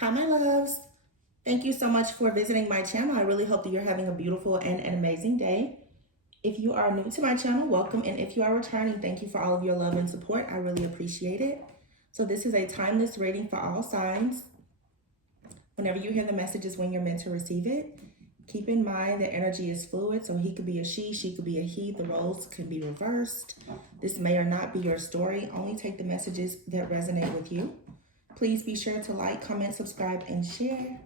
Hi, my loves. Thank you so much for visiting my channel. I really hope that you're having a beautiful and an amazing day. If you are new to my channel, welcome. And if you are returning, thank you for all of your love and support. I really appreciate it. So this is a timeless reading for all signs. Whenever you hear the message is when you're meant to receive it. Keep in mind that energy is fluid, so he could be a she could be a he. The roles can be reversed. This may or not be your story. Only take the messages that resonate with you. Please be sure to like, comment, subscribe, and share.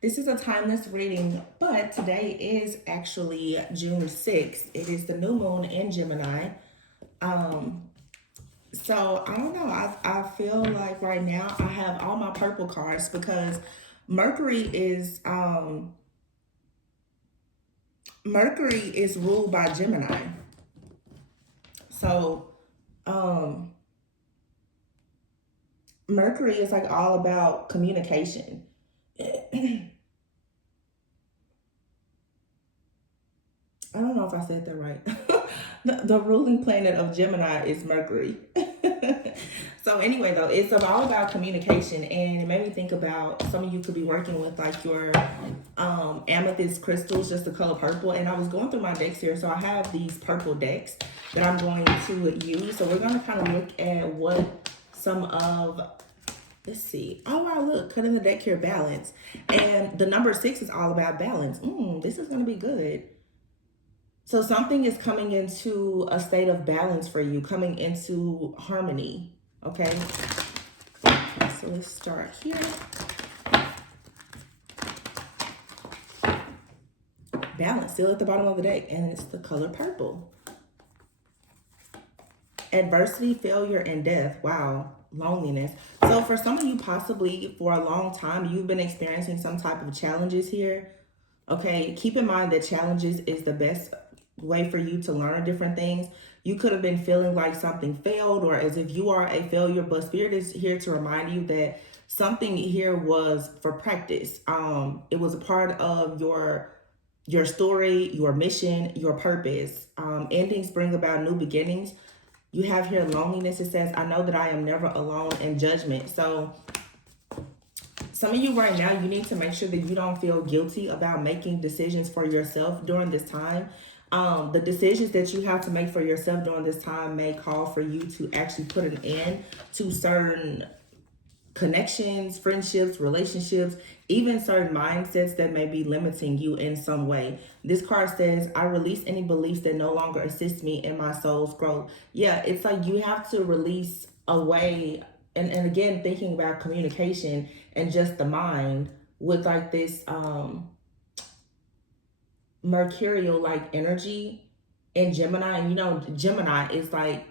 This is a timeless reading, but today is actually June 6th. It is the new moon in Gemini. So I don't know. I feel like right now I have all my purple cards because Mercury is Mercury is ruled by Gemini. So Mercury is like all about communication. I don't know if I said that right. The ruling planet of Gemini is Mercury. So anyway, though, it's all about communication, and it made me think about some of you could be working with like your amethyst crystals, just the color purple. And I was going through my decks here, so I have these purple decks that I'm going to use. So we're going to kind of look at what some of, let's see. Oh, wow, look, cutting the deck here, balance. And the number 6 is all about balance. This is going to be good. So something is coming into a state of balance for you, coming into harmony, okay? So let's start here. Balance, still at the bottom of the deck, and it's the color purple. Adversity, failure, and death. Wow, loneliness. So for some of you, possibly for a long time, you've been experiencing some type of challenges here. Okay, keep in mind that challenges is the best way for you to learn different things. You could have been feeling like something failed or as if you are a failure, but Spirit is here to remind you that something here was for practice. It was a part of your story, your mission, your purpose. Endings bring about new beginnings. You have here loneliness. It says, I know that I am never alone in judgment. So some of you right now, you need to make sure that you don't feel guilty about making decisions for yourself during this time. The decisions that you have to make for yourself during this time may call for you to actually put an end to certain connections, friendships, relationships, even certain mindsets that may be limiting you in some way. This card says, I release any beliefs that no longer assist me in my soul's growth. Yeah, it's like you have to release away. And again, thinking about communication and just the mind with like this mercurial like energy in Gemini. And you know, Gemini is like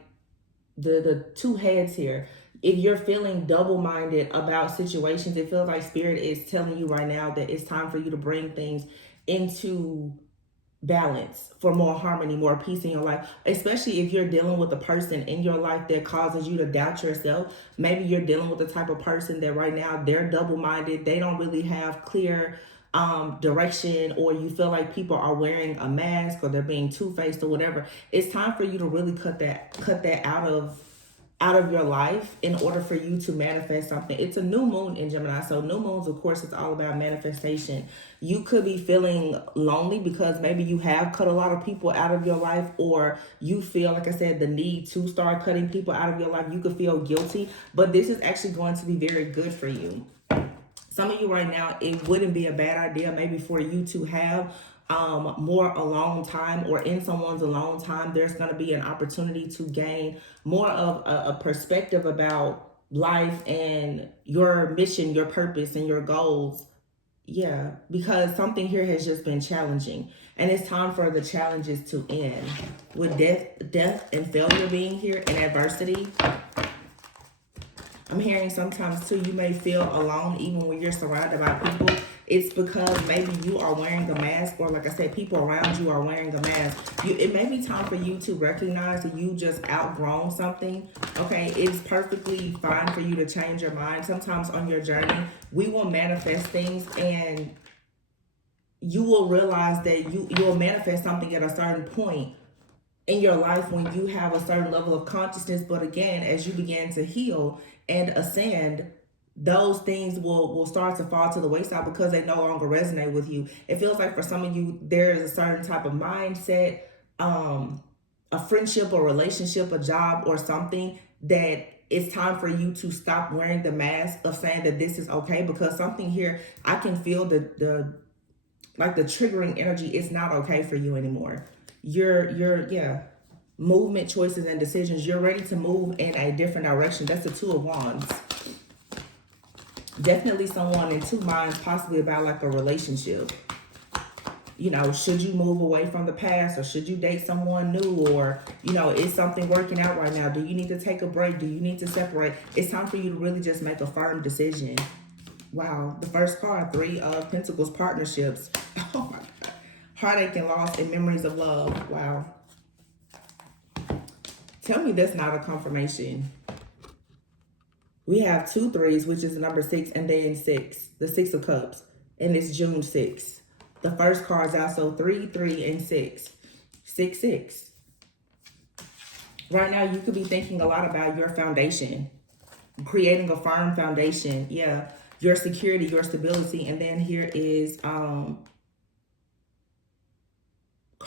the two heads here. If you're feeling double-minded about situations, it feels like Spirit is telling you right now that it's time for you to bring things into balance for more harmony, more peace in your life, especially if you're dealing with a person in your life that causes you to doubt yourself. Maybe you're dealing with the type of person that right now they're double-minded. They don't really have clear direction, or you feel like people are wearing a mask or they're being two-faced or whatever. It's time for you to really cut that out of your life in order for you to manifest something. It's a new moon in Gemini. So new moons, of course, it's all about manifestation. You could be feeling lonely because maybe you have cut a lot of people out of your life, or you feel, like I said, the need to start cutting people out of your life. You could feel guilty, but this is actually going to be very good for you. Some of you right now, it wouldn't be a bad idea maybe for you to have more alone time, or in someone's alone time, there's going to be an opportunity to gain more of a perspective about life and your mission, your purpose, and your goals. Yeah, because something here has just been challenging, and it's time for the challenges to end. With death and failure being here, and adversity, I'm hearing sometimes too, you may feel alone even when you're surrounded by people. It's because maybe you are wearing a mask, or like I said, people around you are wearing a mask. It may be time for you to recognize that you just outgrown something. Okay, it's perfectly fine for you to change your mind. Sometimes on your journey, we will manifest things, and you will realize that you'll manifest something at a certain point in your life when you have a certain level of consciousness. But again, as you begin to heal and ascend, those things will start to fall to the wayside because they no longer resonate with you. It feels like for some of you there is a certain type of mindset, um a friendship or relationship, a job or something, that it's time for you to stop wearing the mask of saying that this is okay, because something here, I can feel the like the triggering energy. It's not okay for you anymore. You're yeah, movement, choices, and decisions. You're ready to move in a different direction. That's the Two of Wands. Definitely someone in two minds, possibly about like a relationship. You know, should you move away from the past, or should you date someone new, or, you know, is something working out right now? Do you need to take a break? Do you need to separate? It's time for you to really just make a firm decision. Wow. The first card, Three of Pentacles, partnerships. Oh my God. Heartache and loss and memories of love. Wow. Tell me that's not a confirmation. We have two threes, which is the number 6, and then 6, the 6 of Cups, and it's June 6th. The first card's also 3, 3, and 6. 6, 6. Right now, you could be thinking a lot about your foundation, creating a firm foundation. Yeah, your security, your stability. And then here is card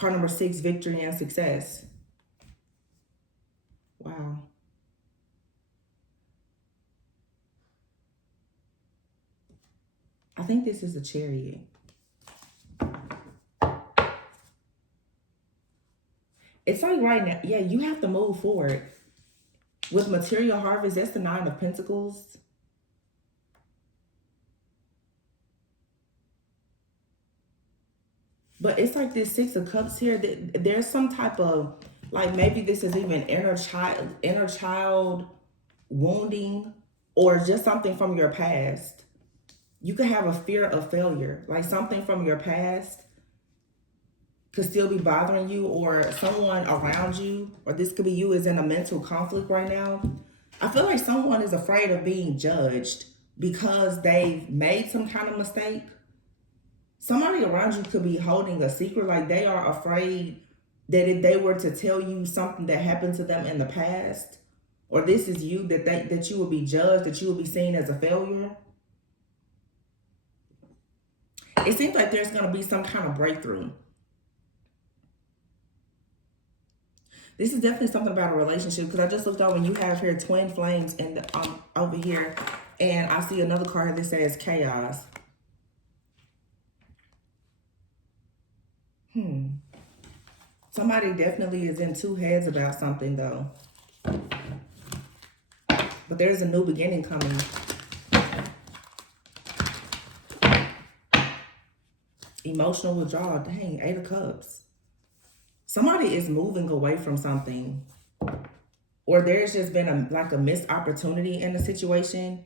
number 6, victory and success. Wow. I think this is a Chariot. It's like right now, yeah, you have to move forward. With material harvest, that's the 9 of Pentacles. But it's like this 6 of Cups here. There's some type of, like, maybe this is even inner child wounding, or just something from your past. You could have a fear of failure, like something from your past could still be bothering you, or someone around you, or this could be you, is in a mental conflict right now. I feel like someone is afraid of being judged because they've made some kind of mistake. Somebody around you could be holding a secret, like they are afraid that if they were to tell you something that happened to them in the past, or this is you, that you will be judged, that you will be seen as a failure. It seems like there's going to be some kind of breakthrough. This is definitely something about a relationship, because I just looked over and you have here twin flames and over here, and I see another card that says chaos. Somebody definitely is in two heads about something though. But there's a new beginning coming. Emotional withdrawal. Dang, 8 of Cups. Somebody is moving away from something. Or there's just been a missed opportunity in the situation.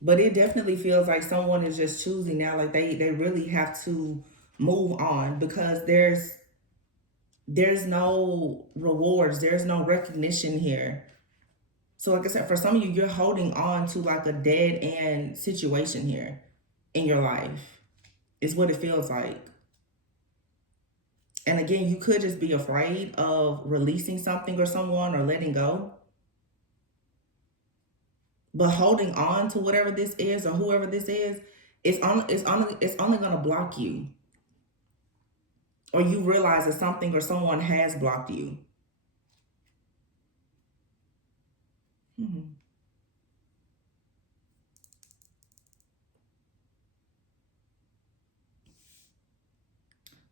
But it definitely feels like someone is just choosing now. Like they really have to move on, because there's no rewards. There's no recognition here. So like I said, for some of you, you're holding on to like a dead end situation here in your life. Is what it feels like. And again, you could just be afraid of releasing something or someone, or letting go. But holding on to whatever this is, or whoever this is, it's only going to block you. Or you realize that something or someone has blocked you.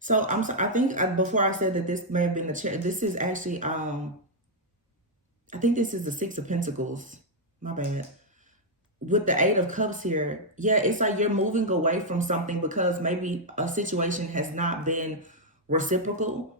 So I think before I said that this may have been the chair, this is actually I think this is the 6 of Pentacles. My bad. With the 8 of Cups here, yeah, it's like you're moving away from something because maybe a situation has not been reciprocal.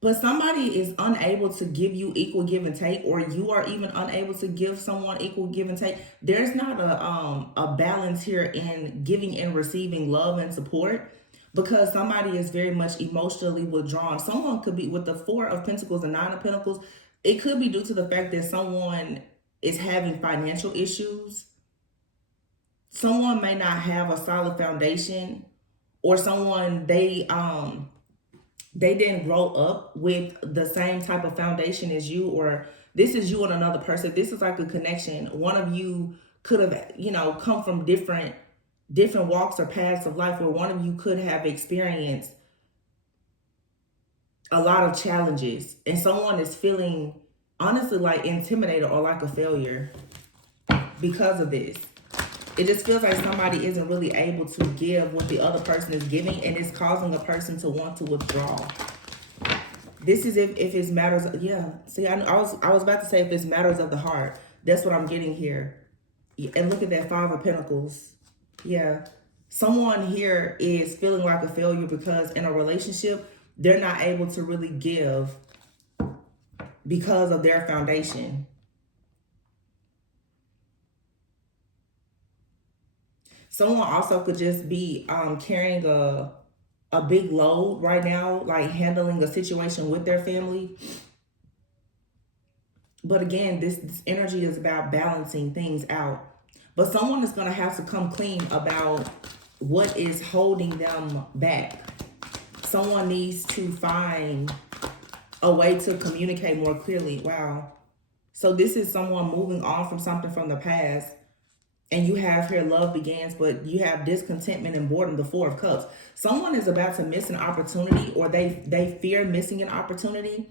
But somebody is unable to give you equal give and take, or you are even unable to give someone equal give and take. There's not a balance here in giving and receiving love and support, because somebody is very much emotionally withdrawn. Someone could be, with the 4 of Pentacles and 9 of Pentacles, it could be due to the fact that someone is having financial issues. Someone may not have a solid foundation, or someone they didn't grow up with the same type of foundation as you, or this is you and another person. This is like a connection. One of you could have, come from different walks or paths of life, where one of you could have experienced a lot of challenges, and someone is feeling honestly like intimidated or like a failure because of this. It just feels like somebody isn't really able to give what the other person is giving, and it's causing a person to want to withdraw. This is if it's matters. Yeah. See, I was about to say if it's matters of the heart. That's what I'm getting here. And look at that Five of Pentacles. Yeah. Someone here is feeling like a failure because in a relationship, they're not able to really give because of their foundation. Someone also could just be carrying a big load right now, like handling a situation with their family. But again, this energy is about balancing things out. But someone is going to have to come clean about what is holding them back. Someone needs to find a way to communicate more clearly. Wow. So this is someone moving on from something from the past. And you have here love begins, but you have discontentment and boredom, the Four of Cups. Someone is about to miss an opportunity, or they fear missing an opportunity.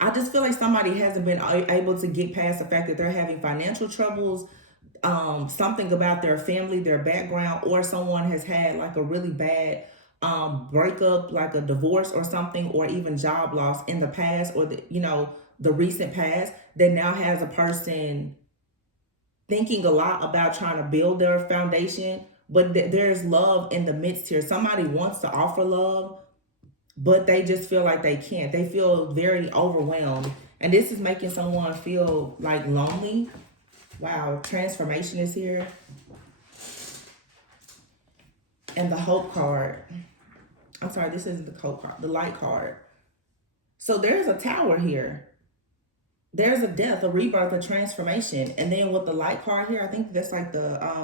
I just feel like somebody hasn't been able to get past the fact that they're having financial troubles, something about their family, their background, or someone has had like a really bad breakup, like a divorce or something, or even job loss in the past, or the recent past, that now has a person thinking a lot about trying to build their foundation. But there's love in the midst here. Somebody wants to offer love, but they just feel like they can't. They feel very overwhelmed. And this is making someone feel like lonely. Wow, transformation is here. And the hope card. I'm sorry, this isn't the hope card, the light card. So there's a tower here. There's a death, a rebirth, a transformation. And then with the light card here, I think that's like I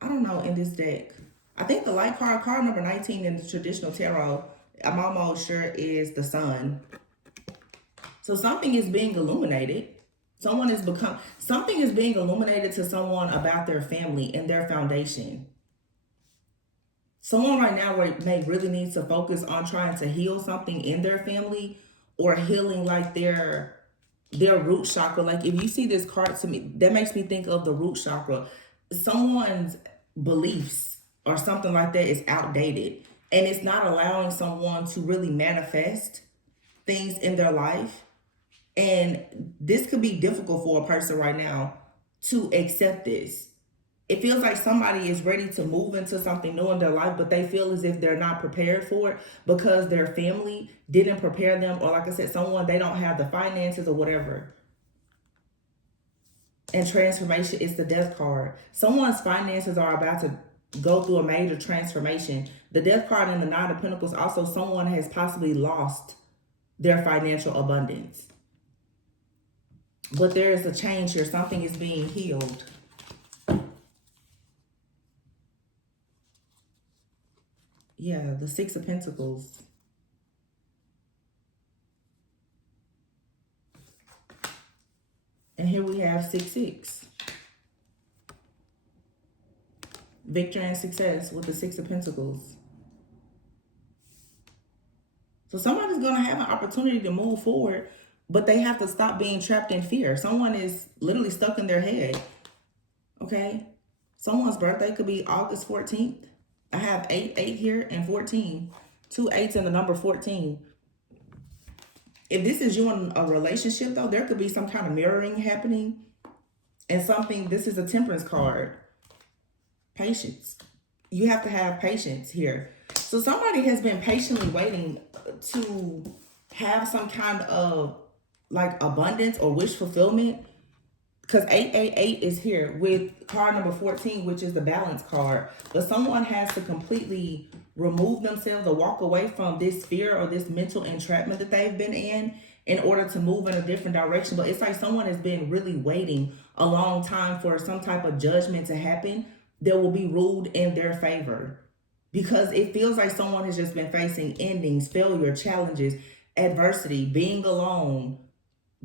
don't know, in this deck. I think the light card number 19 in the traditional tarot, I'm almost sure is the sun. So something is being illuminated. Something is being illuminated to someone about their family and their foundation. Someone right now may really need to focus on trying to heal something in their family, or healing like their root chakra. Like if you see this card, to me, that makes me think of the root chakra. Someone's beliefs or something like that is outdated, and it's not allowing someone to really manifest things in their life. And this could be difficult for a person right now to accept this. It feels like somebody is ready to move into something new in their life, but they feel as if they're not prepared for it because their family didn't prepare them, or like I said, they don't have the finances or whatever. And transformation is the death card. Someone's finances are about to go through a major transformation. The death card and the Nine of Pentacles, also someone has possibly lost their financial abundance. But there is a change here. Something is being healed. Yeah, the Six of Pentacles. And here we have 6-6. Victory and success with the Six of Pentacles. So somebody's going to have an opportunity to move forward, but they have to stop being trapped in fear. Someone is literally stuck in their head. Okay? Someone's birthday could be August 14th. I have 8 here, and 14. 2 8s and the number 14. If this is you in a relationship, though, there could be some kind of mirroring happening. And this is a Temperance card. Patience. You have to have patience here. So somebody has been patiently waiting to have some kind of like abundance or wish fulfillment. Because 888 is here with card number 14, which is the balance card. But someone has to completely remove themselves or walk away from this fear or this mental entrapment that they've been in order to move in a different direction. But it's like someone has been really waiting a long time for some type of judgment to happen that will be ruled in their favor. Because it feels like someone has just been facing endings, failure, challenges, adversity, being alone,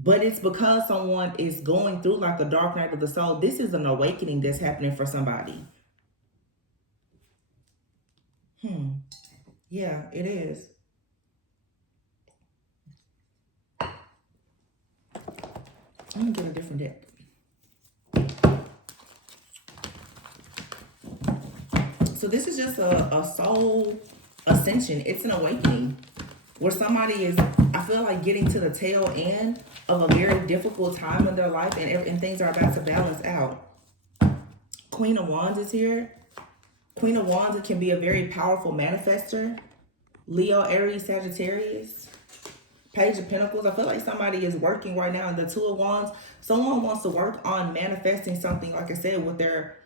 But it's because someone is going through like a dark night of the soul. This is an awakening that's happening for somebody. Yeah, it is. I'm gonna get a different deck. So this is just a soul ascension. It's an awakening where somebody is, I feel like, getting to the tail end of a very difficult time in their life, and things are about to balance out. Queen of Wands is here. Queen of Wands can be a very powerful manifester. Leo, Aries, Sagittarius. Page of Pentacles. I feel like somebody is working right now. And the Two of Wands, someone wants to work on manifesting something, like I said, with their,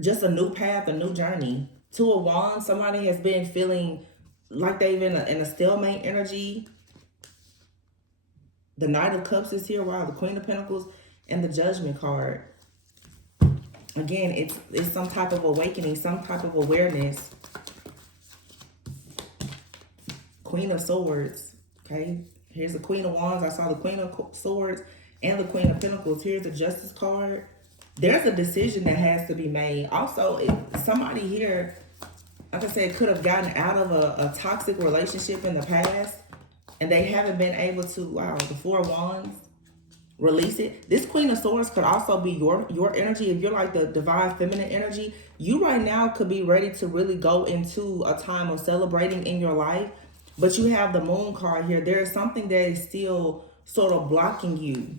just a new path, a new journey. Two of Wands, somebody has been feeling like they've been in a stalemate energy. The Knight of Cups is here. Wow, the Queen of Pentacles and the Judgment card. Again, it's some type of awakening, some type of awareness. Queen of Swords. Okay, here's the Queen of Wands. I saw the Queen of Swords and the Queen of Pentacles. Here's the Justice card. There's a decision that has to be made. Also, somebody here, like I said, could have gotten out of a toxic relationship in the past, and they haven't been able to, wow, the Four of Wands, release it. This Queen of Swords could also be your energy. If you're like the divine feminine energy, you right now could be ready to really go into a time of celebrating in your life. But you have the Moon card here. There is something that is still sort of blocking you.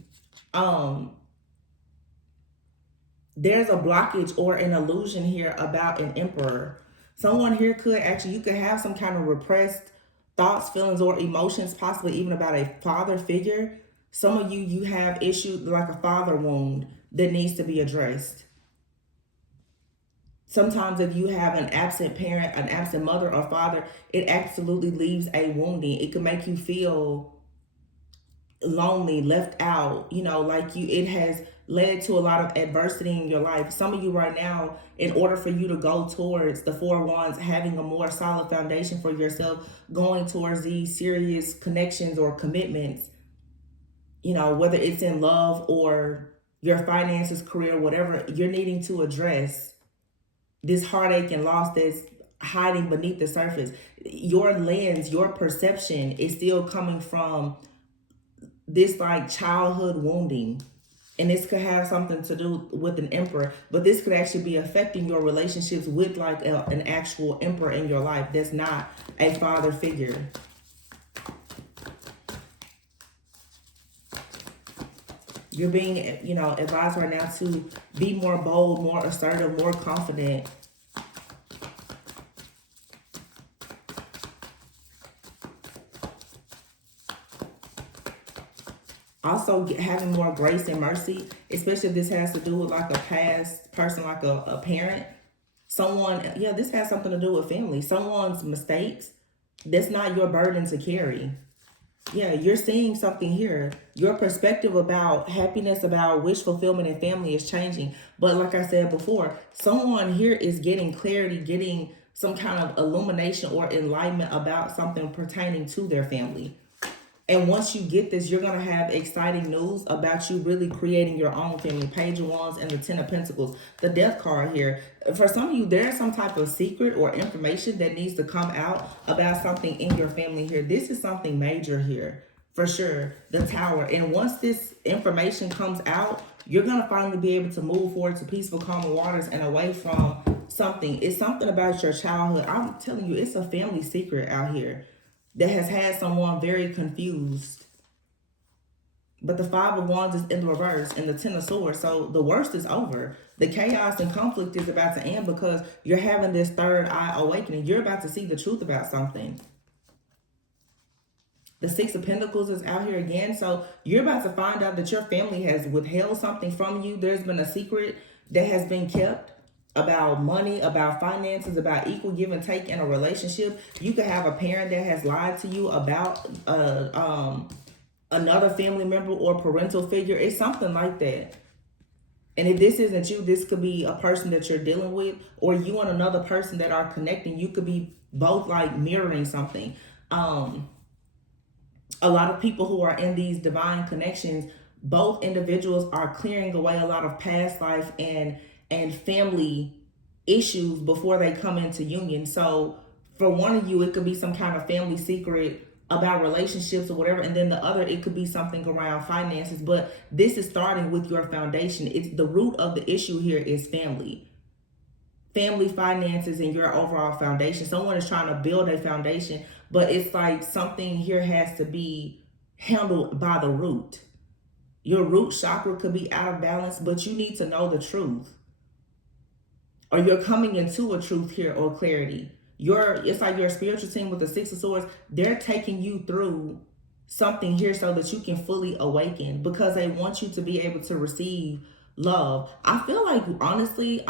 There's a blockage or an illusion here about an Emperor. Someone here could actually, you could have some kind of repressed thoughts, feelings, or emotions, possibly even about a father figure. Some of you have issues like a father wound that needs to be addressed. Sometimes if you have an absent parent, an absent mother or father, it absolutely leaves a wounding. It can make you feel lonely, left out, like it has led to a lot of adversity in your life. Some of you right now, in order for you to go towards the Four of Wands, having a more solid foundation for yourself, going towards these serious connections or commitments, whether it's in love or your finances, career, whatever, you're needing to address this heartache and loss that's hiding beneath the surface. Your lens, your perception is still coming from this like childhood wounding. And this could have something to do with an Emperor, but this could actually be affecting your relationships with like an actual Emperor in your life that's not a father figure. You're being, advised right now to be more bold, more assertive, more confident. Also, having more grace and mercy, especially if this has to do with like a past person, like a parent. Someone, this has something to do with family. Someone's mistakes, that's not your burden to carry. Yeah, you're seeing something here. Your perspective about happiness, about wish fulfillment and family is changing. But like I said before, someone here is getting clarity, getting some kind of illumination or enlightenment about something pertaining to their family. And once you get this, you're going to have exciting news about you really creating your own family. Page of Wands and the Ten of Pentacles. The Death card here. For some of you, there's some type of secret or information that needs to come out about something in your family here. This is something major here, for sure. The Tower. And once this information comes out, you're going to finally be able to move forward to peaceful, calm waters and away from something. It's something about your childhood. I'm telling you, it's a family secret out here that has had someone very confused. But the Five of Wands is in the reverse and the Ten of Swords. So the worst is over. The chaos and conflict is about to end because you're having this third eye awakening. You're about to see the truth about something. The Six of Pentacles is out here again. So you're about to find out that your family has withheld something from you. There's been a secret that has been kept about money, about finances, about equal give and take in a relationship. You could have a parent that has lied to you about another family member or parental figure. It's something like that. And if this isn't you, this could be a person that you're dealing with, or you and another person that are connecting. You could be both like mirroring something. A lot of people who are in these divine connections, both individuals are clearing away a lot of past life and family issues before they come into union. So for one of you, it could be some kind of family secret about relationships or whatever, and then the other, it could be something around finances. But this is starting with your foundation. It's the root of the issue here is family finances, and your overall foundation. Someone is trying to build a foundation, but it's like something here has to be handled by the root. Your root chakra could be out of balance, but you need to know the truth, or you're coming into a truth here or clarity. It's like your spiritual team with the Six of Swords. They're taking you through something here so that you can fully awaken, because they want you to be able to receive love. I feel like, honestly,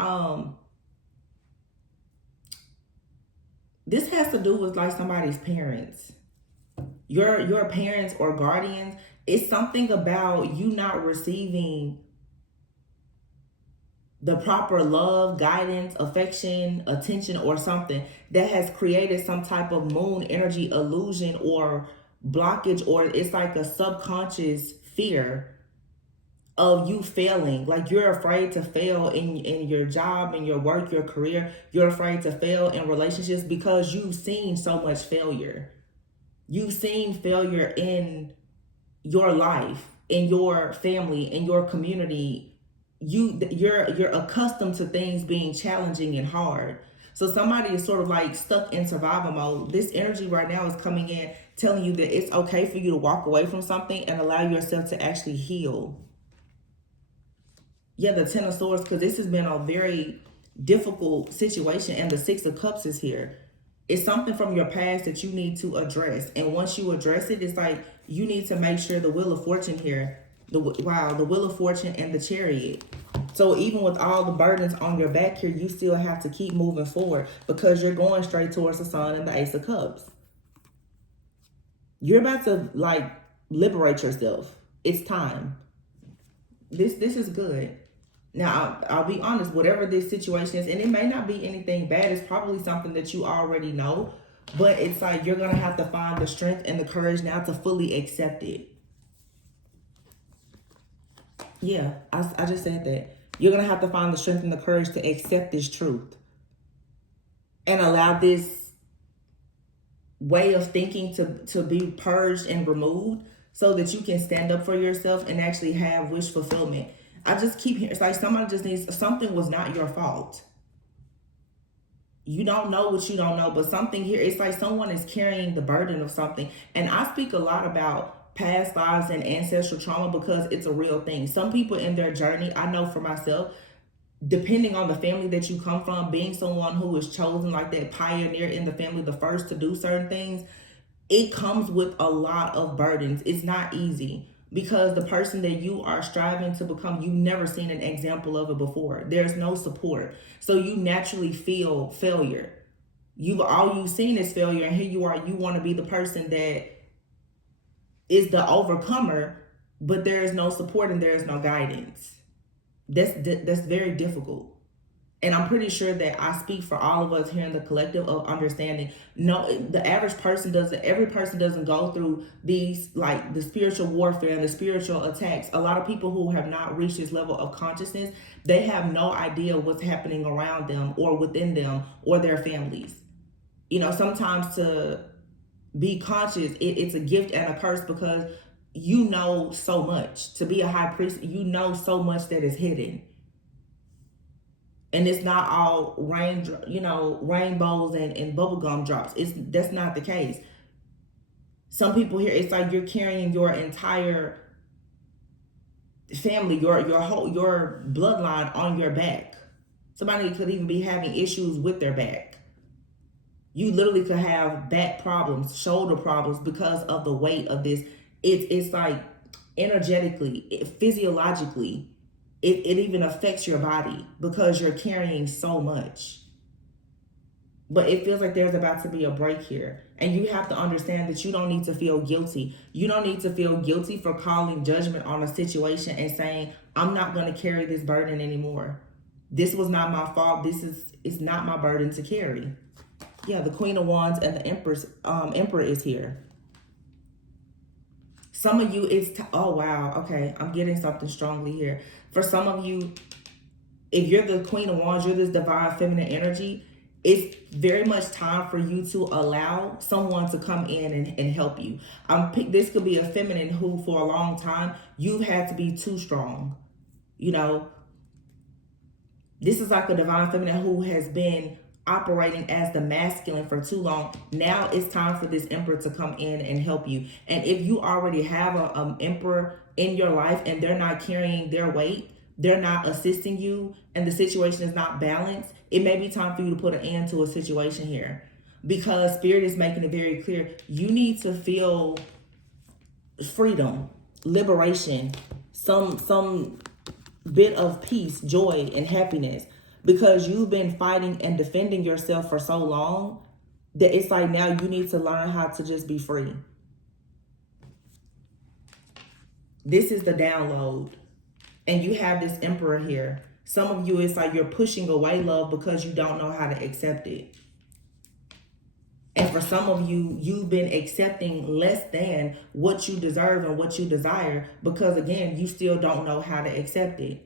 this has to do with like somebody's parents, your parents or guardians. It's something about you not receiving the proper love, guidance, affection, attention, or something that has created some type of moon energy illusion or blockage, or it's like a subconscious fear of you failing. Like you're afraid to fail in your job, in your work, your career. You're afraid to fail in relationships because you've seen so much failure. You've seen failure in your life, in your family, in your community. You're accustomed to things being challenging and hard. So somebody is sort of like stuck in survival mode. This energy right now is coming in telling you that it's okay for you to walk away from something and allow yourself to actually heal. Yeah, the Ten of Swords, because this has been a very difficult situation, and the Six of Cups is here. It's something from your past that you need to address, and once you address it, it's like you need to make sure the Wheel of Fortune here, the Wheel of Fortune and the Chariot. So even with all the burdens on your back here, you still have to keep moving forward, because you're going straight towards the Sun and the Ace of Cups. You're about to like liberate yourself. It's time. This is good. Now, I'll be honest, whatever this situation is, and it may not be anything bad, it's probably something that you already know, but it's like you're going to have to find the strength and the courage now to fully accept it. Yeah, I just said that. You're going to have to find the strength and the courage to accept this truth and allow this way of thinking to be purged and removed so that you can stand up for yourself and actually have wish fulfillment. I just keep hearing, it's like somebody just needs, something was not your fault. You don't know what you don't know, but something here, it's like someone is carrying the burden of something. And I speak a lot about past lives and ancestral trauma because it's a real thing. Some people in their journey, I know for myself, depending on the family that you come from, being someone who was chosen like that pioneer in the family, the first to do certain things, it comes with a lot of burdens. It's not easy because the person that you are striving to become, you've never seen an example of it before. There's no support. So you naturally feel failure. All you've seen is failure, and here you are, you want to be the person that is the overcomer, but there is no support and there is no guidance. That's very difficult. And I'm pretty sure that I speak for all of us here in the collective of understanding. No, the average person doesn't, every person doesn't go through these, like the spiritual warfare and the spiritual attacks. A lot of people who have not reached this level of consciousness, they have no idea what's happening around them or within them or their families. You know, sometimes to be conscious, it's a gift and a curse because you know so much. To be a high priest, you know so much that is hidden. And it's not all rainbows and bubblegum drops. That's not the case. Some people here, it's like you're carrying your entire family, your bloodline on your back. Somebody could even be having issues with their back. You literally could have back problems, shoulder problems because of the weight of this. It's like energetically, physiologically, it even affects your body because you're carrying so much. But it feels like there's about to be a break here. And you have to understand that you don't need to feel guilty. You don't need to feel guilty for calling judgment on a situation and saying, I'm not going to carry this burden anymore. This was not my fault. It's not my burden to carry. Yeah, the Queen of Wands and the Emperor is here. Some of you, oh wow, okay, I'm getting something strongly here. For some of you, if you're the Queen of Wands, you're this divine feminine energy, it's very much time for you to allow someone to come in and help you. This could be a feminine who, for a long time, you've had to be too strong. You know, this is like a divine feminine who has been operating as the masculine for too long. Now it's time for this emperor to come in and help you. And if you already have a emperor in your life and they're not carrying their weight, they're not assisting you, and the situation is not balanced, it may be time for you to put an end to a situation here. Because Spirit is making it very clear, you need to feel freedom, liberation, some bit of peace, joy, and happiness, because you've been fighting and defending yourself for so long that it's like now you need to learn how to just be free. This is the download. And you have this emperor here. Some of you, it's like you're pushing away love because you don't know how to accept it. And for some of you, you've been accepting less than what you deserve and what you desire because, again, you still don't know how to accept it.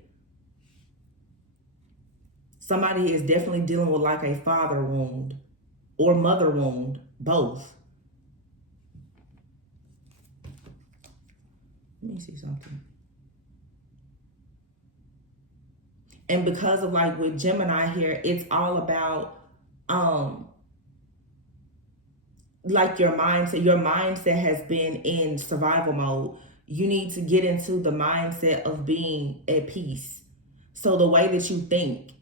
Somebody is definitely dealing with like a father wound or mother wound, both. Let me see something. And because of like with Gemini here, it's all about like your mindset has been in survival mode. You need to get into the mindset of being at peace. So the way that you think,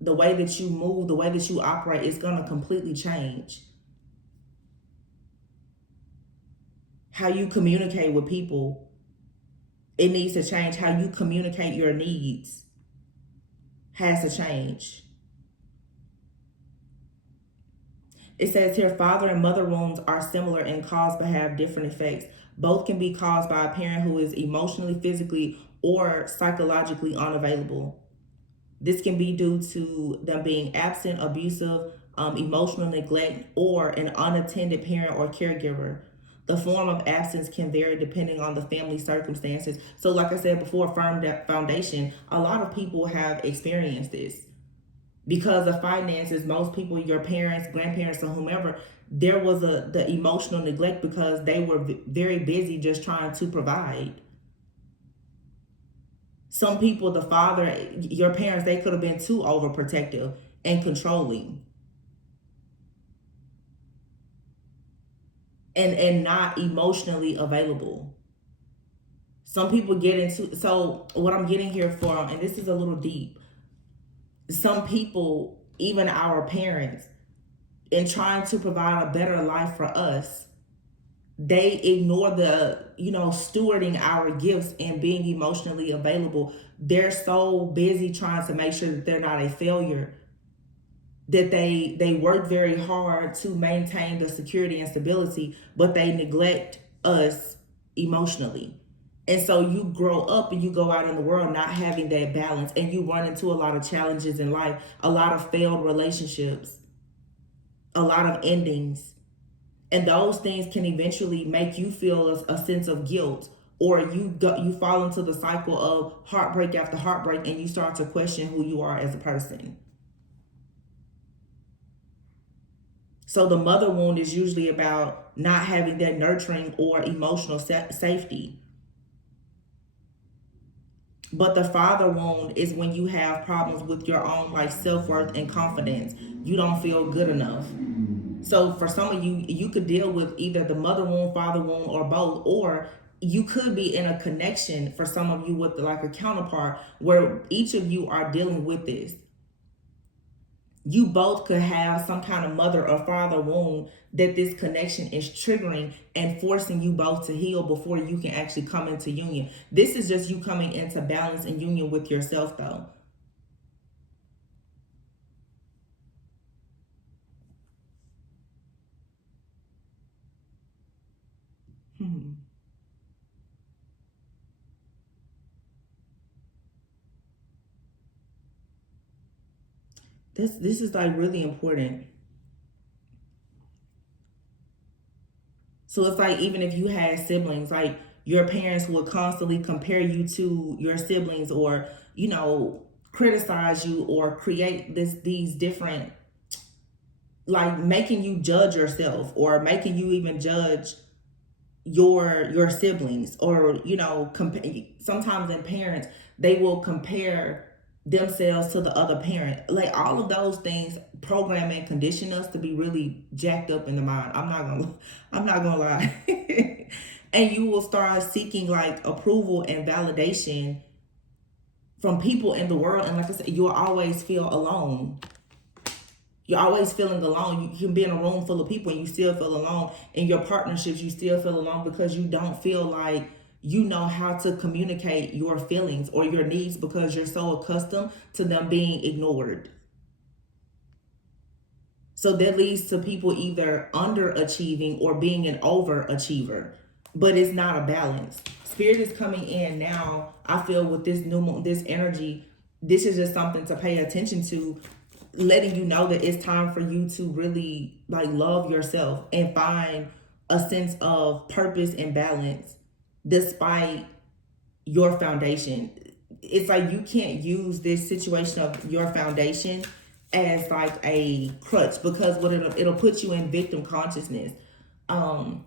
the way that you move, the way that you operate is going to completely change. How you communicate with people, it needs to change. How you communicate your needs has to change. It says here, father and mother wounds are similar in cause but have different effects. Both can be caused by a parent who is emotionally, physically, or psychologically unavailable. This can be due to them being absent, abusive, emotional neglect, or an unattended parent or caregiver. The form of absence can vary depending on the family circumstances. So like I said before, firm foundation, a lot of people have experienced this. Because of finances, most people, your parents, grandparents, or whomever, there was the emotional neglect because they were very busy just trying to provide. Some people, the father, your parents, they could have been too overprotective and controlling. And not emotionally available. Some people get into, so what I'm getting here from, and this is a little deep, some people, even our parents, in trying to provide a better life for us, they ignore the, stewarding our gifts and being emotionally available. They're so busy trying to make sure that they're not a failure, that they work very hard to maintain the security and stability, but they neglect us emotionally. And so you grow up and you go out in the world not having that balance, and you run into a lot of challenges in life, a lot of failed relationships, a lot of endings. And those things can eventually make you feel a sense of guilt, or you fall into the cycle of heartbreak after heartbreak, and you start to question who you are as a person. So the mother wound is usually about not having that nurturing or emotional safety. But the father wound is when you have problems with your own like self-worth and confidence. You don't feel good enough. So for some of you, you could deal with either the mother wound, father wound, or both, or you could be in a connection for some of you with like a counterpart where each of you are dealing with this. You both could have some kind of mother or father wound that this connection is triggering and forcing you both to heal before you can actually come into union. This is just you coming into balance and union with yourself, though. This is like really important. So it's like, even if you had siblings, like your parents will constantly compare you to your siblings, or criticize you, or create these different, like, making you judge yourself, or making you even judge your siblings, or sometimes in parents, they will compare themselves to the other parent. Like, all of those things program and condition us to be really jacked up in the mind. I'm not gonna lie. And you will start seeking, like, approval and validation from people in the world, and like I said, you'll always feel alone. You're always feeling alone. You can be in a room full of people and you still feel alone. In your partnerships, you still feel alone because you don't feel like you know how to communicate your feelings or your needs, because you're so accustomed to them being ignored. So that leads to people either underachieving or being an overachiever, but it's not a balance. Spirit is coming in now. I feel with this new moon, this energy, this is just something to pay attention to, letting you know that it's time for you to really, like, love yourself and find a sense of purpose and balance despite your foundation. It's like you can't use this situation of your foundation as like a crutch, because what it'll put you in victim consciousness. Um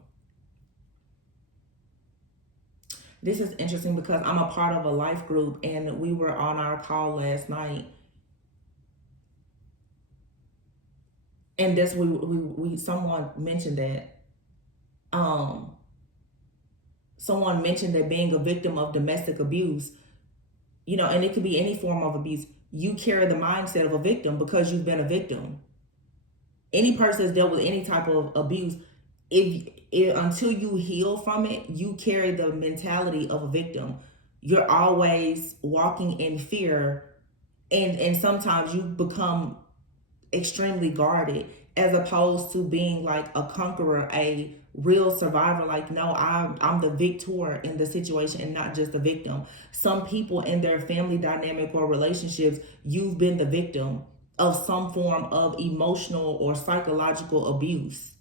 this is interesting because I'm a part of a life group, and we were on our call last night, and this we someone mentioned that um someone mentioned that being a victim of domestic abuse, and it could be any form of abuse, you carry the mindset of a victim because you've been a victim. Any person that's dealt with any type of abuse, if until you heal from it, you carry the mentality of a victim. You're always walking in fear, and sometimes you become extremely guarded, as opposed to being like a conqueror, a real survivor. Like, no, I'm the victor in the situation and not just the victim. Some people in their family dynamic or relationships, you've been the victim of some form of emotional or psychological abuse.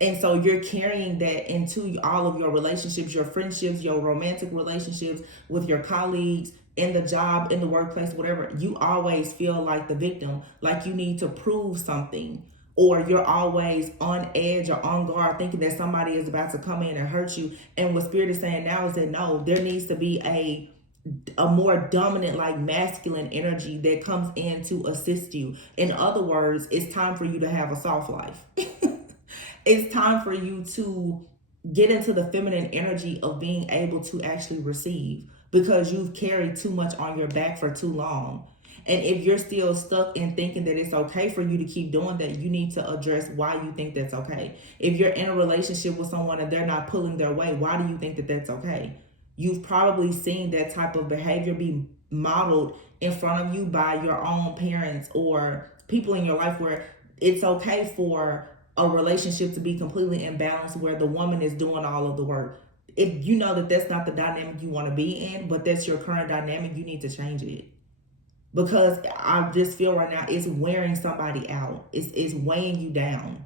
And so you're carrying that into all of your relationships, your friendships, your romantic relationships, with your colleagues, in the job, in the workplace, whatever. You always feel like the victim, like you need to prove something, or you're always on edge or on guard, thinking that somebody is about to come in and hurt you. And what Spirit is saying now is that no, there needs to be a more dominant, like, masculine energy that comes in to assist you. In other words, it's time for you to have a soft life. It's time for you to get into the feminine energy of being able to actually receive, because you've carried too much on your back for too long. And if you're still stuck in thinking that it's okay for you to keep doing that, you need to address why you think that's okay. If you're in a relationship with someone and they're not pulling their weight, why do you think that that's okay? You've probably seen that type of behavior be modeled in front of you by your own parents or people in your life, where it's okay for a relationship to be completely imbalanced, where the woman is doing all of the work. If you know that that's not the dynamic you want to be in, but that's your current dynamic, you need to change it. Because I just feel right now it's wearing somebody out. It's weighing you down.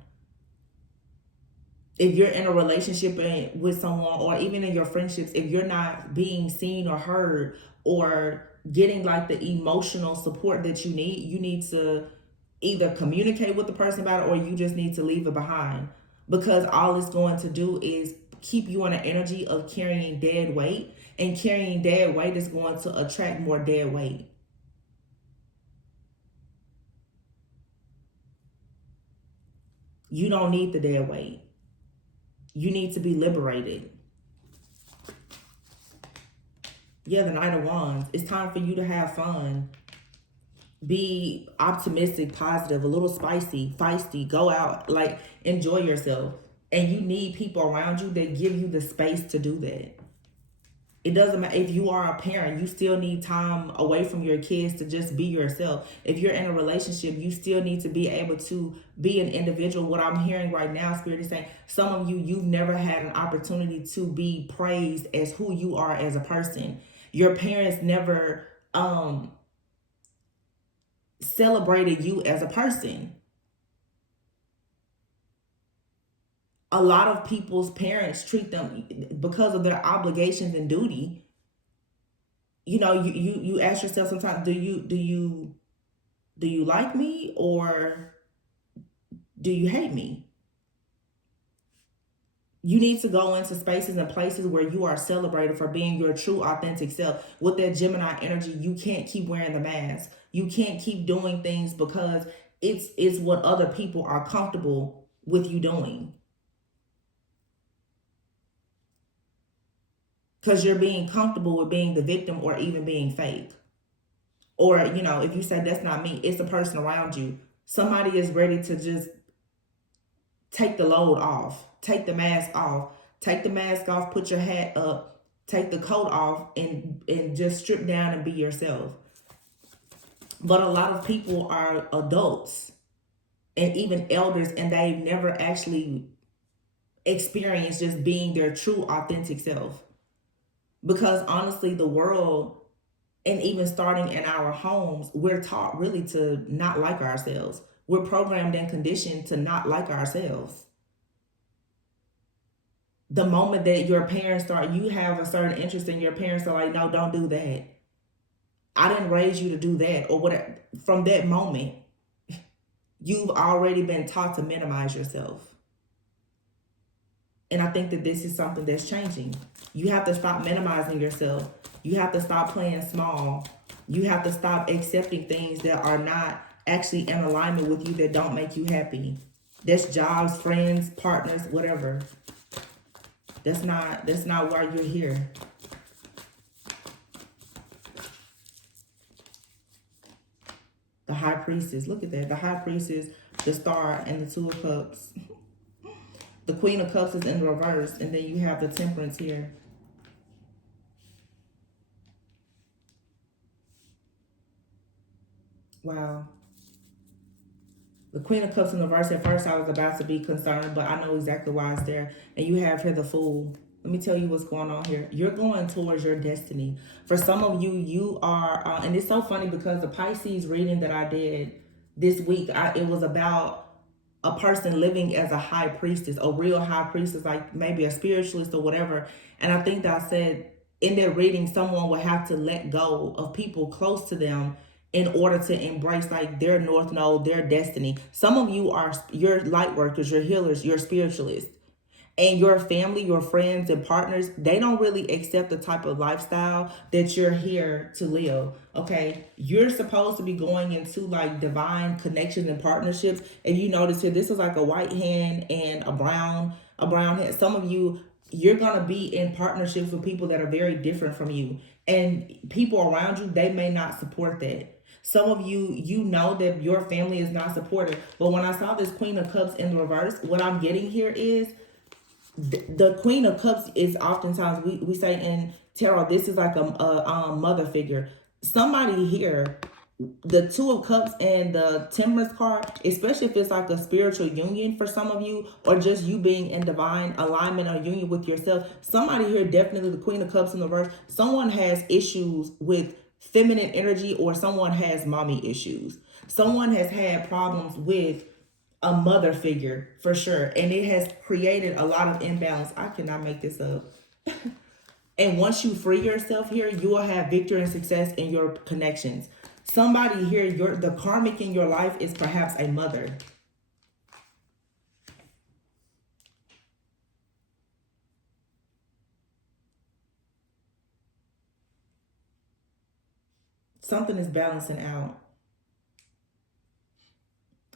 If you're in a relationship with someone, or even in your friendships, if you're not being seen or heard, or getting like the emotional support that you need to either communicate with the person about it, or you just need to leave it behind. Because all it's going to do is keep you in an energy of carrying dead weight, and carrying dead weight is going to attract more dead weight. You don't need the dead weight. You need to be liberated. Yeah, the Knight of Wands. It's time for you to have fun. Be optimistic, positive, a little spicy, feisty. Go out, like, enjoy yourself. And you need people around you that give you the space to do that. It doesn't matter if you are a parent, you still need time away from your kids to just be yourself. If you're in a relationship, you still need to be able to be an individual. What I'm hearing right now, Spirit is saying, some of you, you've never had an opportunity to be praised as who you are as a person. Your parents never celebrated you as a person. A lot of people's parents treat them because of their obligations and duty. You ask yourself sometimes, do you like me, or do you hate me? You need to go into spaces and places where you are celebrated for being your true authentic self. With that Gemini energy, you can't keep wearing the mask. You can't keep doing things because it's what other people are comfortable with you doing. Because you're being comfortable with being the victim or even being fake. Or, if you say that's not me, it's the person around you. Somebody is ready to just take the load off, take the mask off, put your hat up, take the coat off, and just strip down and be yourself. But a lot of people are adults and even elders, and they've never actually experienced just being their true authentic self. Because honestly, the world, and even starting in our homes, we're taught really to not like ourselves. We're programmed and conditioned to not like ourselves. The moment that your parents you have a certain interest in, your parents are like, no, don't do that. I didn't raise you to do that, or whatever. From that moment, you've already been taught to minimize yourself. And I think that this is something that's changing. You have to stop minimizing yourself. You have to stop playing small. You have to stop accepting things that are not actually in alignment with you, that don't make you happy. That's jobs, friends, partners, whatever. That's not why you're here. The High Priestess. Look at that. The High Priestess, the Star, and the Two of Cups. The Queen of Cups is in the reverse, and then you have the Temperance here. Wow. The Queen of Cups in the reverse. At first I was about to be concerned, but I know exactly why it's there. And you have here the Fool. Let me tell you what's going on here. You're going towards your destiny. For some of you, you are, and it's so funny because the Pisces reading that I did this week, it was about a person living as a high priestess, a real high priestess, like maybe a spiritualist or whatever. And I think that I said in their reading, someone would have to let go of people close to them in order to embrace like their north node, their destiny. Some of you you're light workers, you're healers, you're spiritualists. And your family, your friends and partners, they don't really accept the type of lifestyle that you're here to live. Okay. You're supposed to be going into like divine connections and partnerships. And you notice here, this is like a white hand and a brown hand. Some of you, you're going to be in partnerships with people that are very different from you. And people around you, they may not support that. Some of you, you know that your family is not supportive. But when I saw this Queen of Cups in the reverse, what I'm getting here is the Queen of Cups is oftentimes, we say in tarot, this is like a mother figure. Somebody here, the Two of Cups and the Temperance card, especially if it's like a spiritual union for some of you, or just you being in divine alignment or union with yourself. Somebody here, definitely the Queen of Cups in the reverse. Someone has issues with feminine energy, or someone has mommy issues. Someone has had problems with a mother figure for sure, and it has created a lot of imbalance. I cannot make this up. And once you free yourself here, you will have victory and success in your connections. Somebody here, the karmic in your life is perhaps a mother. Something is balancing out.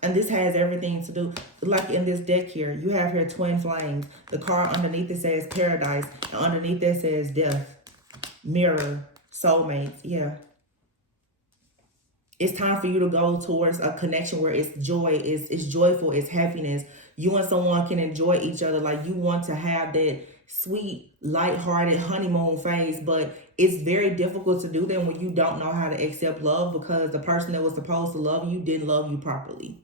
And this has everything to do, like in this deck here, you have here Twin Flames. The card underneath it says Paradise, and underneath that says Death, Mirror, Soulmates. Yeah. It's time for you to go towards a connection where it's joy, it's joyful, it's happiness. You and someone can enjoy each other. Like you want to have that sweet, lighthearted honeymoon phase, but it's very difficult to do that when you don't know how to accept love, because the person that was supposed to love you didn't love you properly.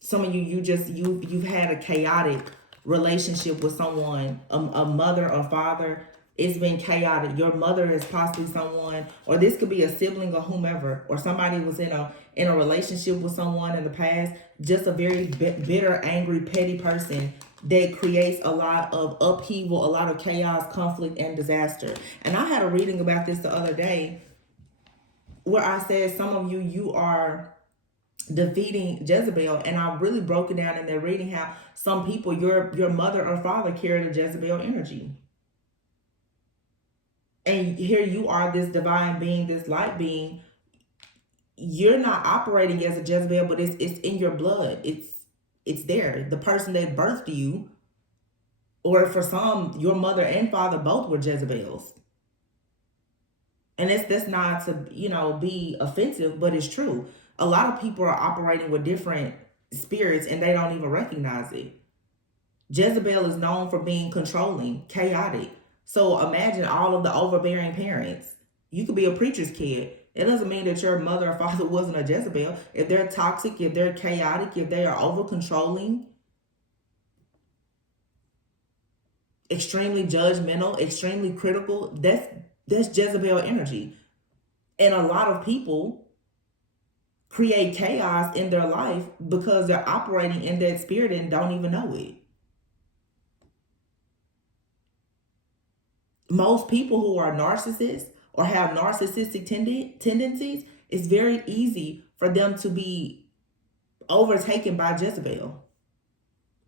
Some of you, you've had a chaotic relationship with someone, a mother or father, It's been chaotic. Your mother is possibly someone, or this could be a sibling or whomever, or somebody was in a relationship with someone in the past. Just a very bitter, angry, petty person that creates a lot of upheaval, a lot of chaos, conflict, and disaster. And I had a reading about this the other day where I said some of you are defeating Jezebel, and I really broke it down in there reading how some people, your mother or father carried a Jezebel energy. And here you are, this divine being, this light being. You're not operating as a Jezebel, but it's in your blood. It's there. The person that birthed you, or for some, your mother and father both were Jezebels. And that's not to, be offensive, but it's true. A lot of people are operating with different spirits and they don't even recognize it. Jezebel is known for being controlling, chaotic. So imagine all of the overbearing parents. You could be a preacher's kid. It doesn't mean that your mother or father wasn't a Jezebel. If they're toxic, if they're chaotic, if they are over controlling, extremely judgmental, extremely critical, that's Jezebel energy. And a lot of people create chaos in their life because they're operating in that spirit and don't even know it. Most people who are narcissists or have narcissistic tendencies, it's very easy for them to be overtaken by Jezebel.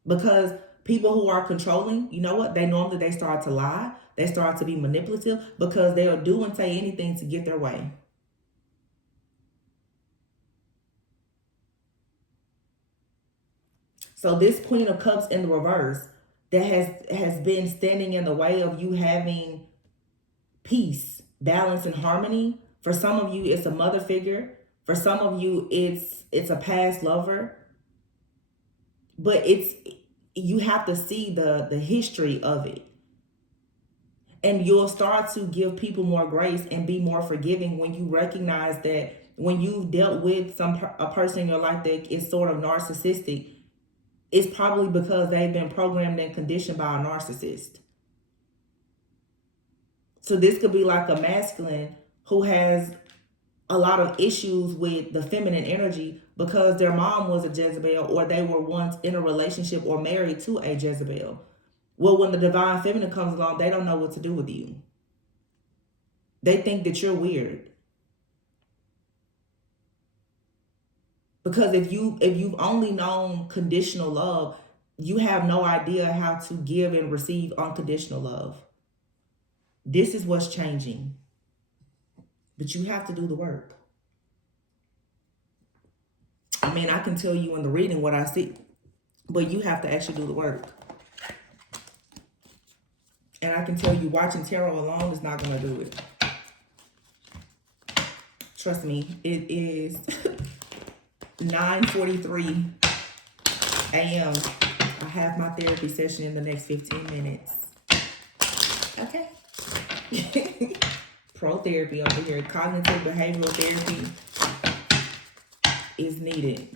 Because people who are controlling, you know what? They start to lie. They start to be manipulative because they'll do and say anything to get their way. So this Queen of Cups in the reverse that has been standing in the way of you having peace, balance, and harmony. For some of you, it's a mother figure. For some of you, it's a past lover. But you have to see the history of it. And you'll start to give people more grace and be more forgiving when you recognize that when you've dealt with a person in your life that is sort of narcissistic, it's probably because they've been programmed and conditioned by a narcissist. So this could be like a masculine who has a lot of issues with the feminine energy because their mom was a Jezebel or they were once in a relationship or married to a Jezebel. Well, when the divine feminine comes along, they don't know what to do with you. They think that you're weird. Because if you've only known conditional love, you have no idea how to give and receive unconditional love. This is what's changing. But you have to do the work. I mean, I can tell you in the reading what I see, but you have to actually do the work. And I can tell you watching tarot alone is not going to do it. Trust me, it is 9:43 a.m. I have my therapy session in the next 15 minutes. Okay. Pro therapy over here. Cognitive behavioral therapy is needed.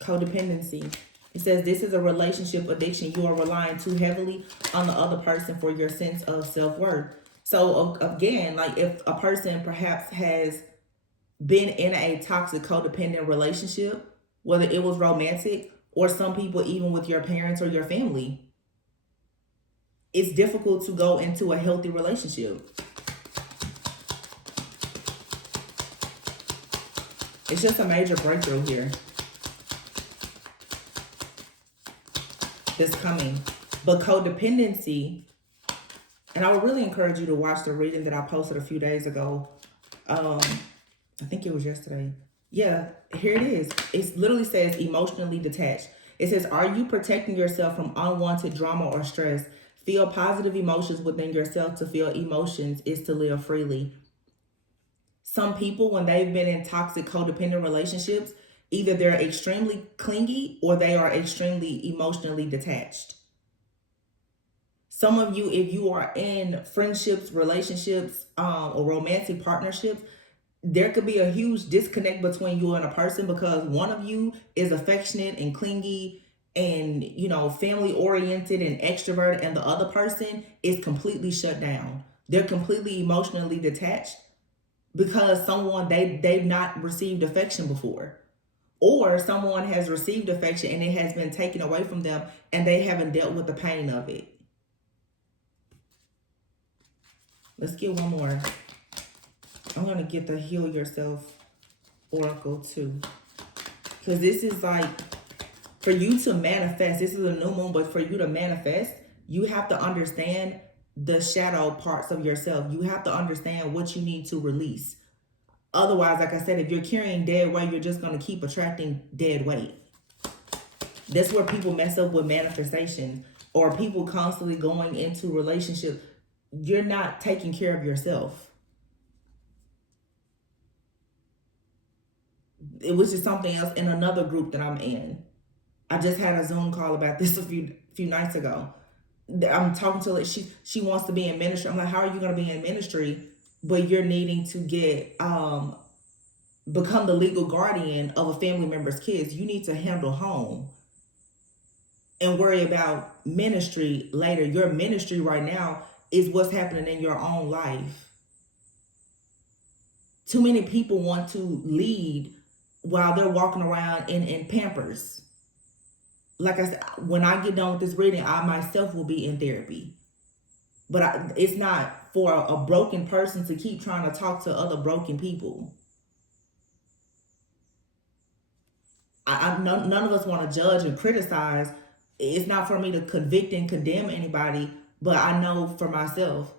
Codependency. It says this is a relationship addiction. You are relying too heavily on the other person for your sense of self-worth. So again, like if a person perhaps has been in a toxic codependent relationship, whether it was romantic or some people even with your parents or your family, it's difficult to go into a healthy relationship. It's just a major breakthrough here that's coming. But codependency, and I would really encourage you to watch the reading that I posted a few days ago. I think it was yesterday. Yeah, here it is. It literally says emotionally detached. It says, are you protecting yourself from unwanted drama or stress? Feel positive emotions within yourself. To feel emotions is to live freely. Some people, when they've been in toxic codependent relationships, either they're extremely clingy or they are extremely emotionally detached. Some of you, if you are in friendships, relationships, or romantic partnerships, there could be a huge disconnect between you and a person because one of you is affectionate and clingy and, you know, family oriented and extrovert, and the other person is completely shut down. They're completely emotionally detached because someone they've not received affection before, or someone has received affection and it has been taken away from them and they haven't dealt with the pain of it. Let's get one more. I'm gonna get the Heal Yourself Oracle too, because this is like for you to manifest. This is a new moon, but for you to manifest, you have to understand the shadow parts of yourself. You have to understand what you need to release. Otherwise, like I said, if you're carrying dead weight, you're just going to keep attracting dead weight. That's where people mess up with manifestation, or people constantly going into relationships. You're not taking care of yourself. It was just something else in another group that I'm in. I just had a Zoom call about this a few nights ago. I'm talking to her. She wants to be in ministry. I'm like, how are you going to be in ministry, but you're needing to get become the legal guardian of a family member's kids? You need to handle home and worry about ministry later. Your ministry right now is what's happening in your own life. Too many people want to lead while they're walking around in Pampers. Like I said, when I get done with this reading, I myself will be in therapy. But it's not for a broken person to keep trying to talk to other broken people. None of us want to judge and criticize. It's not for me to convict and condemn anybody, but I know for myself,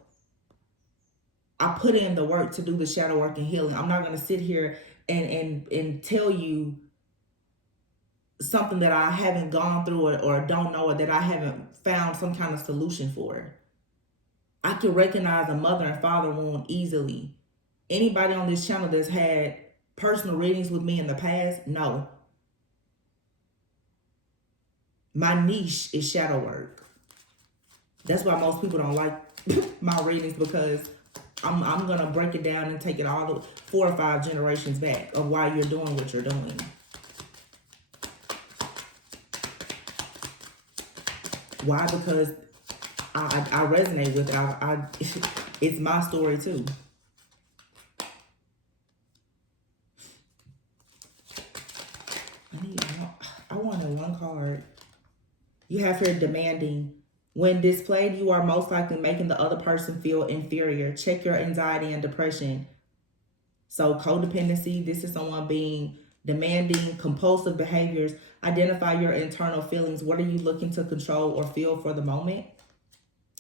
I put in the work to do the shadow work and healing. I'm not going to sit here and tell you something that I haven't gone through or don't know, or that I haven't found some kind of solution for. I can recognize a mother and father wound easily. Anybody on this channel that's had personal readings with me in the past, no. My niche is shadow work. That's why most people don't like my readings, because I'm gonna break it down and take it all the 4 or 5 generations back of why you're doing what you're doing. Why? Because I resonate with it. It's my story too. I wanted one card. You have here demanding. When displayed, you are most likely making the other person feel inferior. Check your anxiety and depression. So codependency, this is someone being demanding, compulsive behaviors. Identify your internal feelings. What are you looking to control or feel for the moment?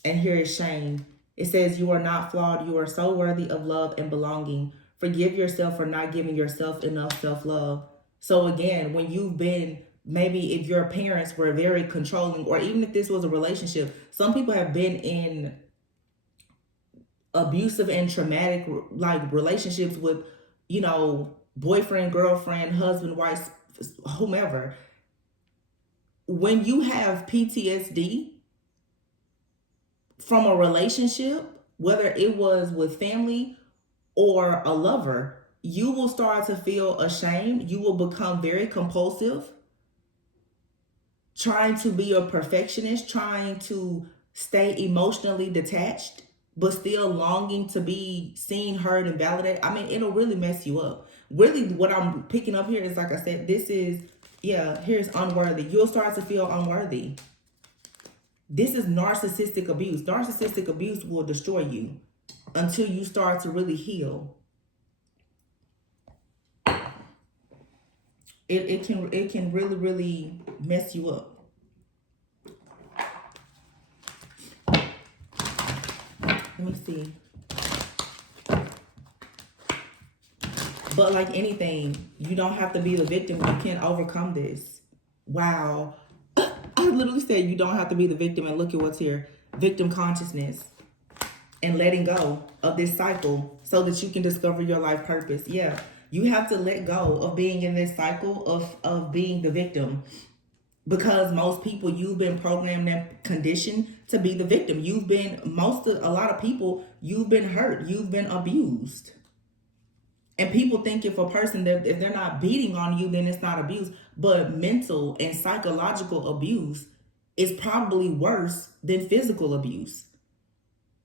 And here is shame. It says you are not flawed. You are so worthy of love and belonging. Forgive yourself for not giving yourself enough self-love. So again, when you've been, maybe if your parents were very controlling, or even if this was a relationship, some people have been in abusive and traumatic like relationships with, you know, boyfriend, girlfriend, husband, wife, whomever. When you have PTSD from a relationship, whether it was with family or a lover, you will start to feel ashamed. You will become very compulsive, trying to be a perfectionist, trying to stay emotionally detached, but still longing to be seen, heard, and validated. I mean, it'll really mess you up. Really, what I'm picking up here is, like I said, this is, here's unworthy. You'll start to feel unworthy. This is narcissistic abuse. Narcissistic abuse will destroy you until you start to really heal. It can really, really mess you up. Let me see. But like anything, you don't have to be the victim. You can overcome this. Wow. I literally said you don't have to be the victim, and look at what's here. Victim consciousness and letting go of this cycle so that you can discover your life purpose. Yeah, you have to let go of being in this cycle of being the victim, because most people, you've been programmed and conditioned to be the victim. You've been, a lot of people, you've been hurt. You've been abused. And people think if a person, that if they're not beating on you, then it's not abuse. But mental and psychological abuse is probably worse than physical abuse.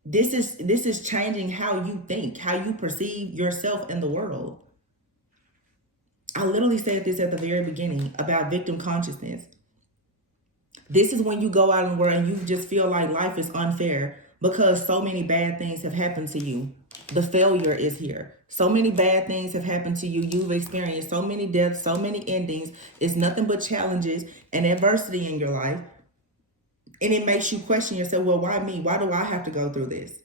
This is changing how you think, how you perceive yourself in the world. I literally said this at the very beginning about victim consciousness. This is when you go out in the world and you just feel like life is unfair because so many bad things have happened to you. The failure is here. So many bad things have happened to you. You've experienced so many deaths, so many endings. It's nothing but challenges and adversity in your life. And it makes you question yourself, well, why me? Why do I have to go through this?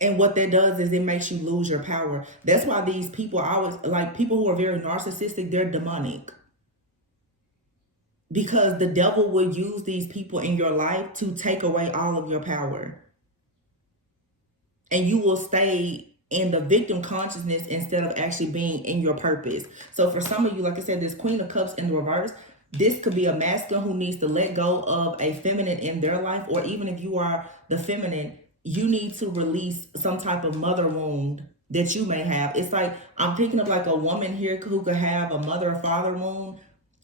And what that does is it makes you lose your power. That's why these people always, like people who are very narcissistic, they're demonic. Because the devil will use these people in your life to take away all of your power. And you will stay in the victim consciousness instead of actually being in your purpose. So for some of you, like I said, this Queen of Cups in the reverse, this could be a masculine who needs to let go of a feminine in their life, or even if you are the feminine, you need to release some type of mother wound that you may have. It's like I'm picking up like a woman here who could have a mother or father wound,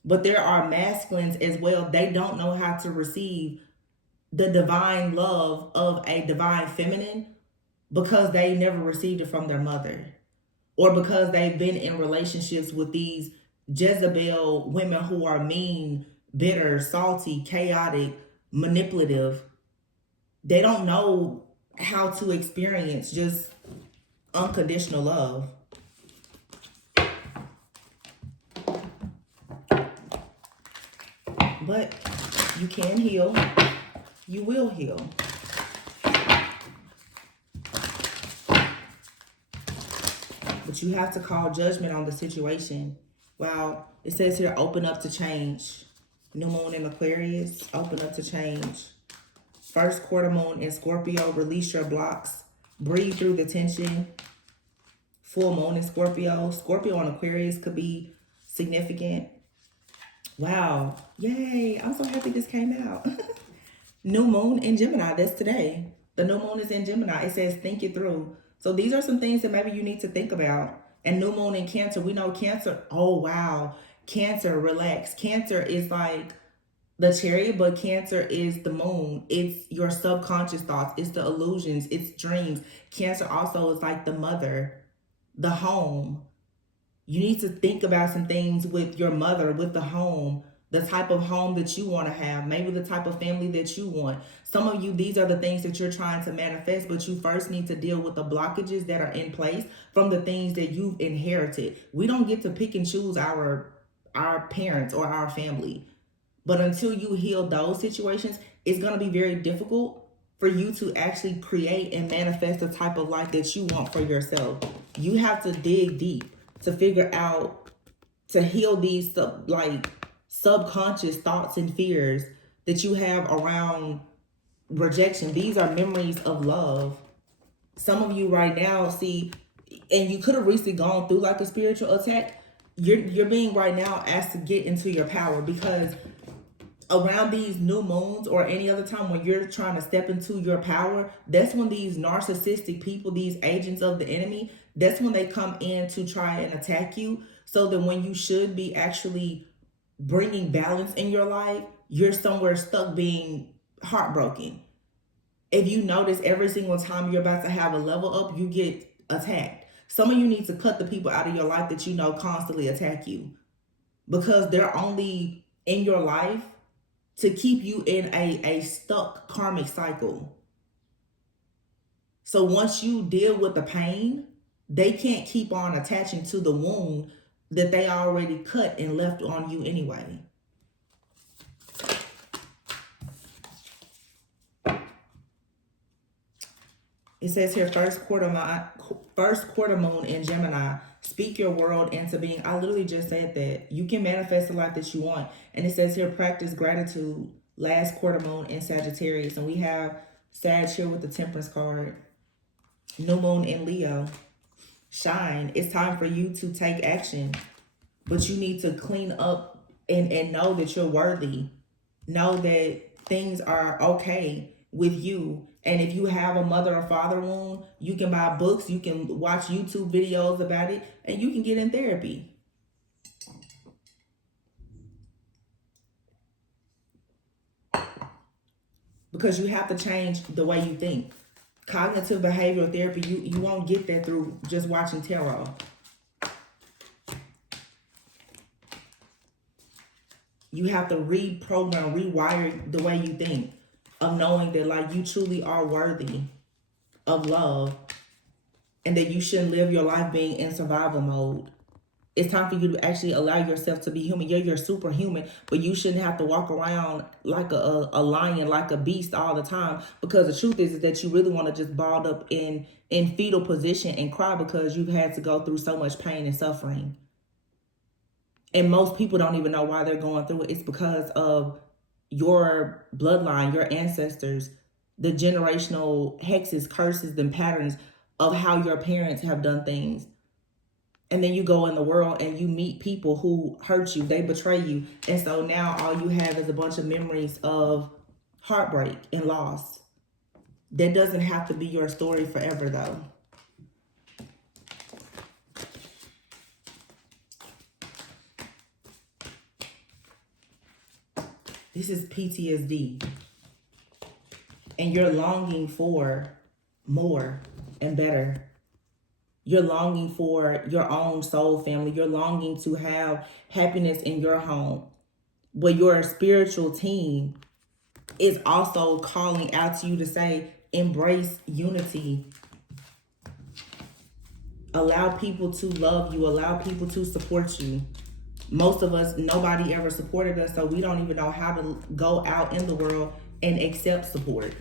but there are masculines as well. They don't know how to receive the divine love of a divine feminine because they never received it from their mother, or because they've been in relationships with these Jezebel women who are mean, bitter, salty, chaotic, manipulative. They don't know how to experience just unconditional love. But you can heal. You will heal. But you have to call judgment on the situation. Wow. It says here, open up to change. New moon in Aquarius, open up to change. First quarter moon in Scorpio, release your blocks. Breathe through the tension. Full moon in Scorpio. Scorpio and Aquarius could be significant. Wow. Yay. I'm so happy this came out. New moon in Gemini. That's today. The new moon is in Gemini. It says think it through. So these are some things that maybe you need to think about. And new moon in Cancer. We know Cancer. Oh, wow. Cancer, relax. Cancer is like the Chariot, but Cancer is the moon. It's your subconscious thoughts. It's the illusions. It's dreams. Cancer also is like the mother, the home. You need to think about some things with your mother, with the home, the type of home that you want to have, maybe the type of family that you want. Some of you, these are the things that you're trying to manifest, but you first need to deal with the blockages that are in place from the things that you've inherited. We don't get to pick and choose our parents or our family. But until you heal those situations, it's going to be very difficult for you to actually create and manifest the type of life that you want for yourself. You have to dig deep to figure out, to heal these subconscious thoughts and fears that you have around rejection. These are memories of love. Some of you right now see, and you could have recently gone through like a spiritual attack. You're being right now asked to get into your power, because around these new moons or any other time when you're trying to step into your power, that's when these narcissistic people, these agents of the enemy, that's when they come in to try and attack you. So that when you should be actually bringing balance in your life, you're somewhere stuck being heartbroken. If you notice, every single time you're about to have a level up, you get attacked. Some of you need to cut the people out of your life that you know constantly attack you, because they're only in your life to keep you in a stuck karmic cycle. So once you deal with the pain, they can't keep on attaching to the wound that they already cut and left on you anyway. It says here, first quarter moon in Gemini. Speak your world into being. I literally just said that. You can manifest the life that you want. And it says here, practice gratitude. Last quarter moon in Sagittarius. And we have Sag here with the Temperance card. New moon in Leo. Shine. It's time for you to take action. But you need to clean up and know that you're worthy. Know that things are okay with you. And if you have a mother or father wound, you can buy books, you can watch YouTube videos about it, and you can get in therapy. Because you have to change the way you think. Cognitive behavioral therapy, you won't get that through just watching tarot. You have to reprogram, rewire the way you think, of knowing that like you truly are worthy of love and that you shouldn't live your life being in survival mode. It's time for you to actually allow yourself to be human. Yeah, you're superhuman, but you shouldn't have to walk around like a lion, like a beast all the time. Because the truth is that you really want to just balled up in fetal position and cry because you've had to go through so much pain and suffering. And most people don't even know why they're going through it. It's because of your bloodline, your ancestors, the generational hexes, curses, and patterns of how your parents have done things. And then you go in the world and you meet people who hurt you, they betray you. And so now all you have is a bunch of memories of heartbreak and loss. That doesn't have to be your story forever, though. This is PTSD. And you're longing for more and better. You're longing for your own soul family. You're longing to have happiness in your home. But your spiritual team is also calling out to you to say, embrace unity. Allow people to love you. Allow people to support you. Most of us, nobody ever supported us, so we don't even know how to go out in the world and accept support.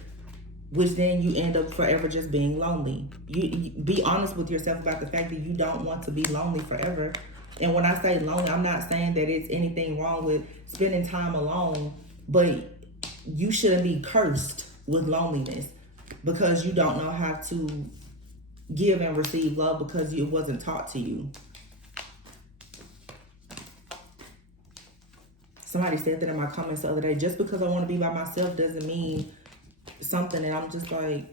Which then you end up forever just being lonely. You be honest with yourself about the fact that you don't want to be lonely forever. And when I say lonely, I'm not saying that it's anything wrong with spending time alone, but you shouldn't be cursed with loneliness because you don't know how to give and receive love because it wasn't taught to you. Somebody said that in my comments the other day, just because I want to be by myself doesn't mean something. And I'm just like,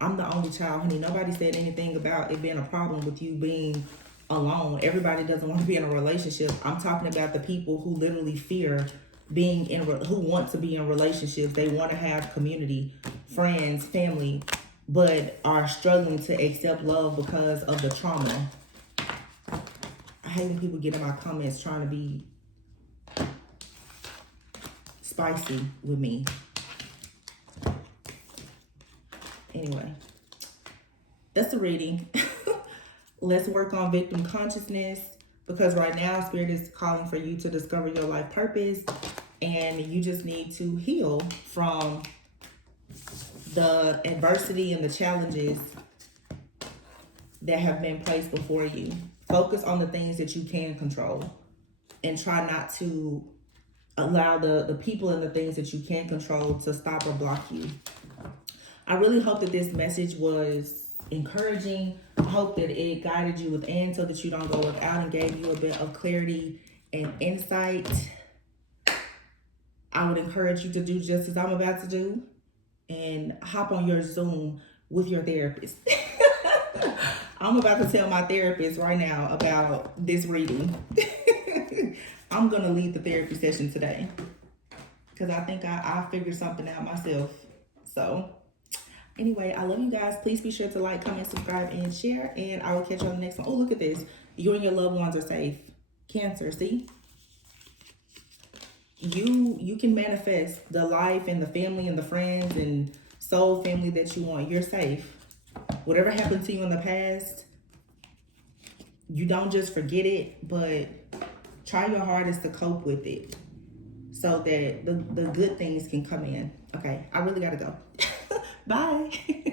I'm the only child, honey. Nobody said anything about it being a problem with you being alone. Everybody doesn't want to be in a relationship. I'm talking about the people who literally fear being in, who want to be in relationships. They want to have community, friends, family, but are struggling to accept love because of the trauma. I hate when people get in my comments trying to be spicy with me. Anyway, that's the reading. Let's work on victim consciousness because right now Spirit is calling for you to discover your life purpose and you just need to heal from the adversity and the challenges that have been placed before you. Focus on the things that you can control and try not to allow the people and the things that you can control to stop or block you. I really hope that this message was encouraging. I hope that it guided you within so that you don't go without and gave you a bit of clarity and insight. I would encourage you to do just as I'm about to do and hop on your Zoom with your therapist. I'm about to tell my therapist right now about this reading. I'm going to lead the therapy session today because I think I figured something out myself. So anyway, I love you guys. Please be sure to like, comment, subscribe, and share. And I will catch you on the next one. Oh, look at this. You and your loved ones are safe. Cancer, see? You can manifest the life and the family and the friends and soul family that you want. You're safe. Whatever happened to you in the past, you don't just forget it, but try your hardest to cope with it so that the good things can come in. Okay, I really gotta go. Bye.